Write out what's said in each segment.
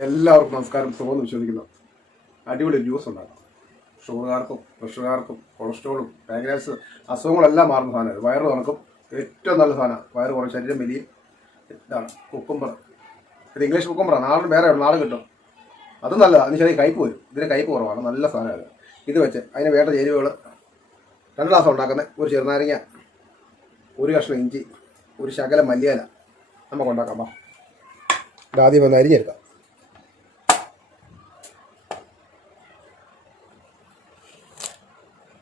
എല്ലാവർക്കും നമസ്കാരം. സുഖം വിശ്വസിക്കുന്നു. അടിപൊളി ജ്യൂസ് ഉണ്ടാക്കാം. ഷുഗർകാർക്കും പ്രഷറുകാർക്കും കൊളസ്ട്രോളും പാങ്ക്രാസ് അസുഖങ്ങളെല്ലാം മാറുന്ന സാധനമാണ്. വയറ് തുറക്കും. ഏറ്റവും നല്ല സാധനം. വയറ് കുറച്ച് ശരീരം വലിയ ഇതാണ് കുക്കുംബർ. ഇത് ഇംഗ്ലീഷ് കുക്കുംബറാണ് നാളെ വേറെ നാളെ കിട്ടും. അതും നല്ലതാണ് അതിന് ശരി കയ്പ് വരും. ഇതിന് കയ്പ് കുറവാണ്. നല്ല സാധനമാണ് ഇത്. വെച്ച് അതിന് വേണ്ട ചേരുവകൾ രണ്ട് ഗ്ലാസ് ഉണ്ടാക്കുന്നത് ഒരു ചെറുനാരങ്ങ ഒരു കഷ്ണം ഇഞ്ചി ഒരു ശകലം മല്ലിയില നമുക്ക് ഉണ്ടാക്കാം. വാ. ഇതാദ്യം ഒന്ന് അരിഞ്ഞെടുക്കാം.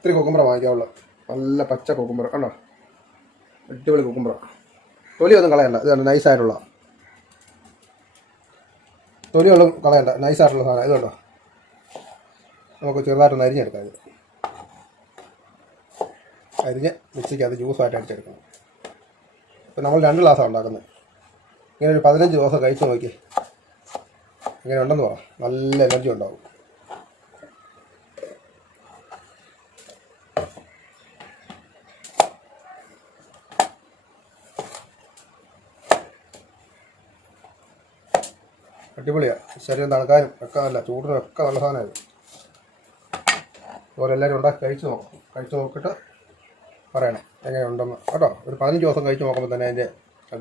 ഇത്തിരി കുക്കുമ്പറ വാങ്ങിക്കാവുള്ള. നല്ല പച്ച കുക്കുമ്പറ. കണ്ടോ? അടിപൊളി കുക്കുമ്പറ. തൊലി ഒന്നും കളയണ്ട കണ്ടോ? നൈസായിട്ടുള്ള തൊലി ഒന്നും കളയണ്ട. നൈസായിട്ടുള്ള സാധനം. ഇത് കണ്ടോ? നമുക്ക് ചെറുതായിട്ടൊന്ന് അരിഞ്ഞെടുക്കാം ഇത്. അരിഞ്ഞ് മിക്സിക്ക് അത് ജ്യൂസായിട്ട് അടിച്ചെടുക്കണം. ഇപ്പം നമ്മൾ രണ്ട് ഗ്ലാസ്സാണ് ഉണ്ടാക്കുന്നത്. ഇങ്ങനെ ഒരു പതിനഞ്ച് ദിവസം കഴിച്ച് നോക്കി. ഇങ്ങനെ ഉണ്ടെന്ന് പറ. നല്ല എനർജി ഉണ്ടാവും. അടിപൊളിയാണ് ശരീരം തണുക്കാനും ഒക്കെ നല്ല ചൂടിനും ഒക്കെ നല്ല സാധനമായിരുന്നു. എല്ലാവരും ഉണ്ടാക്കി കഴിച്ചു നോക്കാം. കഴിച്ചു നോക്കിയിട്ട് പറയണേ. എങ്ങനെയുണ്ടെന്ന്. കേട്ടോ ഒരു പതിനഞ്ച് ദിവസം കഴിച്ച് നോക്കുമ്പോൾ തന്നെ അതിന്റെ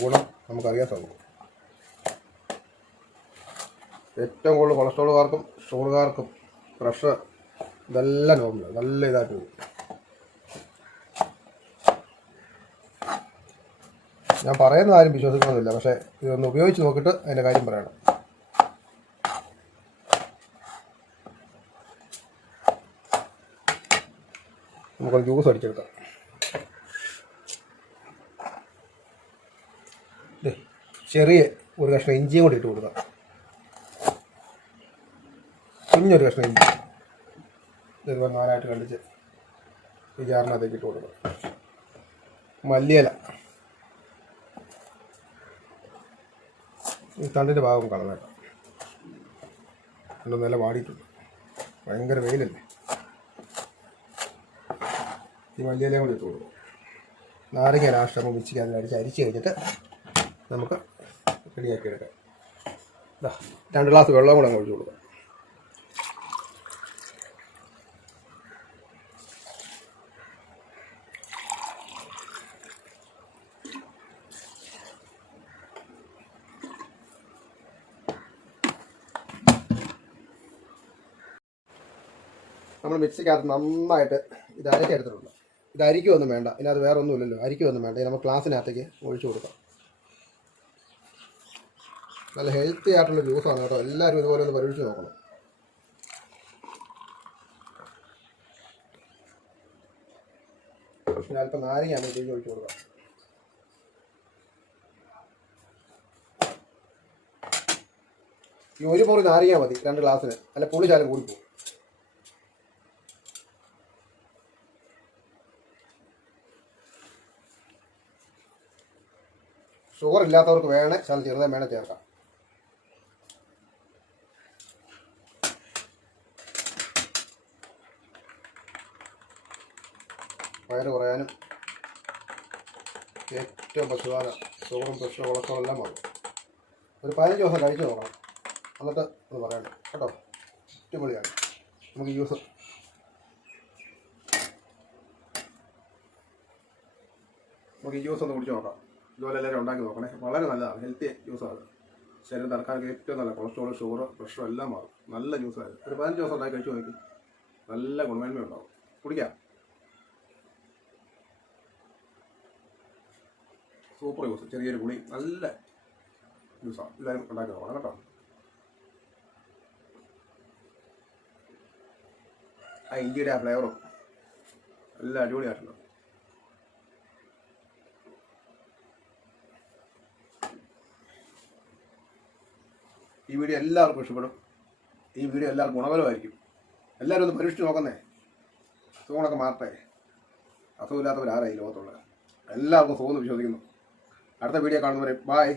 ഗുണം നമുക്കറിയാൻ സാധിക്കും. ഏറ്റവും കൂടുതൽ കൊളസ്ട്രോളുകാർക്കും ഷുഗറുകാർക്കും പ്രഷർ ഇതെല്ലാം നോർമൽ നല്ല ഇതായിട്ട് പോകും ഞാൻ പറയുന്നത് ആരും വിശ്വസിക്കണമെന്നില്ല. പക്ഷേ ഇതൊന്ന് ഉപയോഗിച്ച് നോക്കിയിട്ട് അതിന്റെ കാര്യം പറയണം. നമുക്കൊരു ജ്യൂസ് അടിച്ചെടുക്കാം. ചെറിയ ഒരു കഷ്ണം ഇഞ്ചിയും കൂടി ഇട്ട് കൊടുക്കാം. കുഞ്ഞൊരു കഷ്ണം ഇഞ്ചി. ഇതുപോലെ നാലായിട്ട് കണ്ടിച്ച് ഈ ജാറിനകത്തേക്ക് ഇട്ട് കൊടുക്കാം. മല്ലിയില. ഈ തണ്ടിന്റെ ഭാഗം കളഞ്ഞേക്കാം നല്ല വാടിയിട്ടുണ്ട്. ഭയങ്കര വെയിലല്ലേ? ഈ മല്ലിയിലയും കൂടി ഇട്ട് കൊടുക്കും. നാരങ്ങ രാഷ്ട്രം മിക്സിക്ക് അതിൽ അടിച്ച് അരിച്ച് കഴിഞ്ഞിട്ട് നമുക്ക് റെഡിയാക്കി എടുക്കാം. രണ്ട് ഗ്ലാസ് വെള്ളം കൂടെ അങ്ങ് ഒഴിച്ച് കൊടുക്കാം. നമ്മൾ മിക്സിക്കകത്ത് നന്നായിട്ട് ഇത് അരച്ചെടുത്തിട്ടുണ്ട്. ഇത് അരിക്കൊന്നും വേണ്ട. അത് വേറെ ഒന്നുമില്ലല്ലോ അരിക്കൊന്നും വേണ്ട. ഇത് നമുക്ക് ഗ്ലാസ്സിനകത്തേക്ക് ഒഴിച്ചു കൊടുക്കാം. നല്ല ഹെൽത്തി ആയിട്ടുള്ള ജ്യൂസാണ് കേട്ടോ. എല്ലാവരും ഇതുപോലെ ഒന്ന് പരീക്ഷിച്ച് നോക്കണം. പിന്നെ അല്പം നാരങ്ങ ഒഴിച്ചു കൊടുക്കാം. ഈ ഒരു മുറി നാരങ്ങ മതി. രണ്ട് ഗ്ലാസ്സിന്. അല്ല പുളിച്ചാലും കൂടി പോകും ഷുഗർ ഇല്ലാത്തവർക്ക് വേണേ ശകലം ചെറുതായി വേണേ ചേർക്കാം. വയറ് കുറയാനും ഏറ്റവും പശുവാന ഷുഗറും പ്രഷറും കൊളസ്ട്രോളും എല്ലാം മാറും ഒരു പതിനഞ്ച് ദിവസം കഴിച്ചു നോക്കണം. എന്നിട്ട് ഒന്ന് പറയണം. കേട്ടോ? അടിപൊളിയാണ്. നമുക്ക് യൂസ് നമുക്ക് ജ്യൂസ് ഒന്ന് കുടിച്ച് നോക്കാം. ഇതുപോലെ എല്ലാവരും ഉണ്ടാക്കി നോക്കണേ. വളരെ നല്ലതാണ്. ഹെൽത്തി ജ്യൂസാണ് ശരീരം തടക്കാനൊക്കെ ഏറ്റവും നല്ല കൊളസ്ട്രോൾ ഷുഗർ പ്രഷർ എല്ലാം മാറും. നല്ല ജ്യൂസാണ് ഒരു പതിനഞ്ച് ദിവസം ഉണ്ടാക്കി കഴിച്ചു നോക്കി. നല്ല ഗുണമേന്മ ഉണ്ടാവും. കുടിക്കാം. സൂപ്പർ ജ്യൂസ് ചെറിയൊരു പുളി. നല്ല ജ്യൂസാണ് എല്ലാവരും ഉണ്ടാക്കി നോക്കണം കേട്ടോ. ആ ഇഞ്ചിയുടെ ആ ഫ്ലേവറും എല്ലാം അടിപൊളിയായിട്ടുണ്ട്. ഈ വീഡിയോ എല്ലാവർക്കും ഇഷ്ടപ്പെടും. ഈ വീഡിയോ എല്ലാവർക്കും ഗുണപരമായിരിക്കും എല്ലാവരും ഒന്ന് പരീക്ഷിച്ച് നോക്കുന്നേ. സുഖങ്ങളൊക്കെ മാറട്ടെ. അസുഖമില്ലാത്തവരാരായി ലോകത്തുള്ളത്? എല്ലാവർക്കും സുഖം വിശ്വസിക്കുന്നു. അടുത്ത വീഡിയോ കാണുന്നവരെ ബായ്